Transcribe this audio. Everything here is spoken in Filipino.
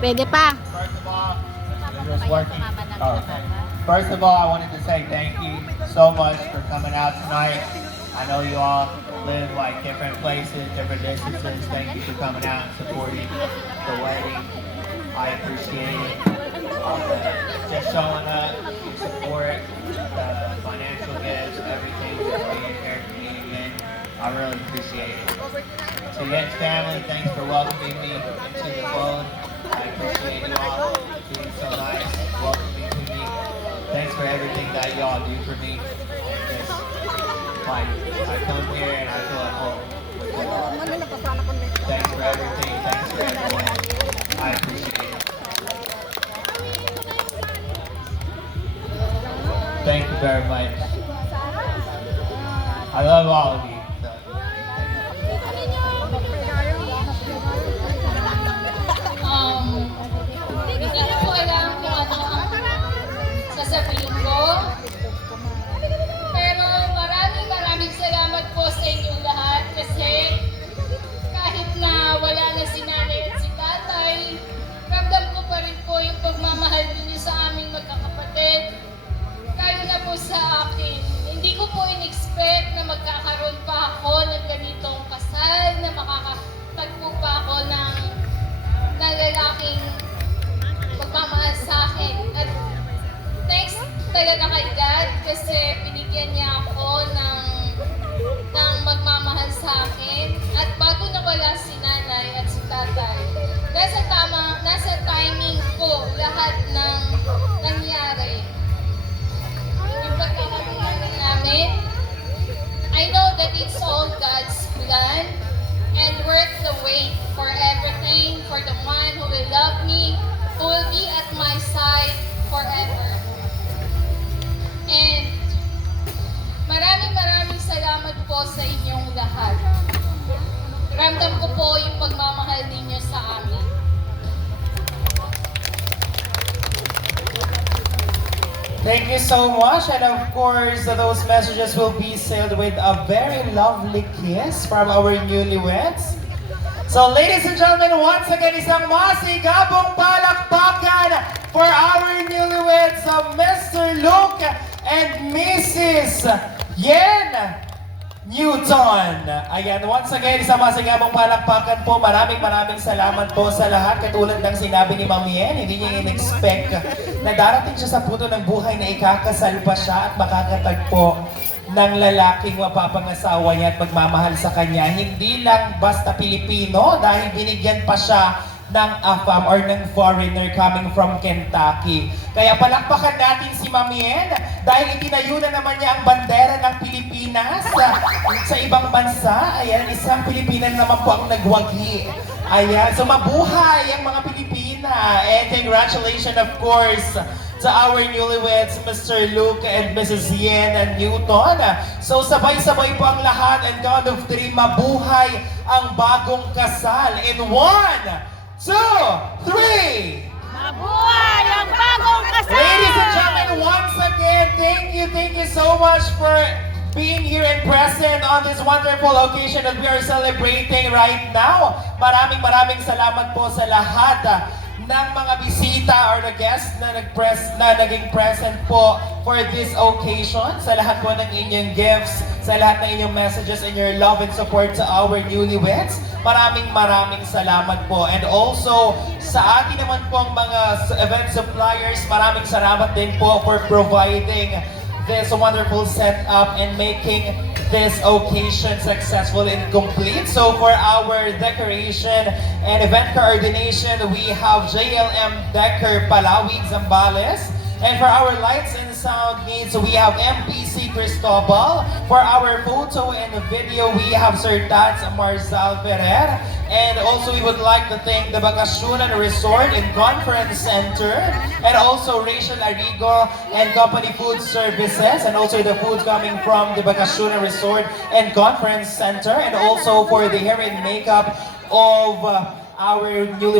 Pwede pa. First of all, it was working. Oh, okay. First of all, I wanted to say thank you so much for coming out tonight. I know you all live like different places, different distances. Thank you for coming out and supporting the wedding. I appreciate it. Just showing up, your support, the financial gifts, everything, just being here for me again. I really appreciate it. To Yen's family, thanks for welcoming me into the fold. I appreciate you all being so nice, welcoming to me. Thanks for everything that y'all do for me. And just like I come here and I feel at home with y'all. Thanks for everything. Thanks for everyone. I appreciate it. Thank you very much. I love all of you. Hindi na po alam kung ano ang sasabihin ko. Pero maraming salamat po sa inyong lahat kasi kahit na wala na si nanay at si tatay, ramdam ko pa rin po yung pagmamahal ninyo sa aming magkakapatid. Kayo na po sa akin. Hindi ko po in-expect na magkakaroon pa ako ng ganitong kasal, na makakatagpo pa ako ng lalaking magmamahal sa akin. At thanks talaga kay God kasi binigyan niya ako ng magmamahal sa akin. At bago nawala si nanay at si tatay, nasa timing ko lahat ng nangyari. Yung pagkakaroon namin, I know that it's all God's plan and worth the wait for everything, for the one who will love me, who will be at my side forever. And maraming salamat po sa inyong lahat. Ramdam ko po yung pagmamahal ninyo sa amin. Thank you so much, and of course, those messages will be sealed with a very lovely kiss from our newlyweds. So, ladies and gentlemen, once again, isang masigabong palakpakan for our newlyweds of Mr. Luke and Mrs. Yen Newton. Ayan, once again, isang masigabong palakpakan po. Maraming salamat po sa lahat. Katulad ng sinabi ni Ma'am Yen, hindi niya in-expect na darating siya sa punto ng buhay na ikakasal pa siya at makakatagpo ng lalaking mapapangasawa niya at magmamahal sa kanya. Hindi lang basta Pilipino dahil binigyan pa siya ng AFAM or ng foreigner coming from Kentucky. Kaya palakpakan natin si Ma'am Yen dahil itinayo na naman niya ang bandera ng Pilipinas sa ibang bansa. Ayan, isang Pilipina naman po ang nagwagi. Ayan, so mabuhay ang mga Pilipina. And congratulations of course to our newlyweds, Mr. Luke and Mrs. Yen and Newton. So sabay-sabay po ang lahat and count of 3, mabuhay ang bagong kasal. In 1, 2, 3! Mabuhay ang bagong kasal! Ladies and gentlemen, once again, thank you so much for being here and present on this wonderful occasion that we are celebrating right now. Maraming salamat po sa lahat ng mga bisita or the guests na naging present po for this occasion. Sa lahat po ng inyong gifts, sa lahat ng inyong messages and your love and support to our newlyweds. Maraming salamat po. And also, sa atin naman pong mga event suppliers, maraming salamat din po for providing this wonderful setup and making this occasion successful and complete. So for our decoration and event coordination, we have JLM Decker Palawi, Zambales. And for our lights and sound needs, we have MPC Cristobal. For our photo and video, we have Sir Tats Marzal Ferrer. And also we would like to thank the Bakasyonan Resort and Conference Center. And also Rachel Arrigo and Company Food Services. And also the food coming from the Bakasyonan Resort and Conference Center. And also for the hair and makeup of our newly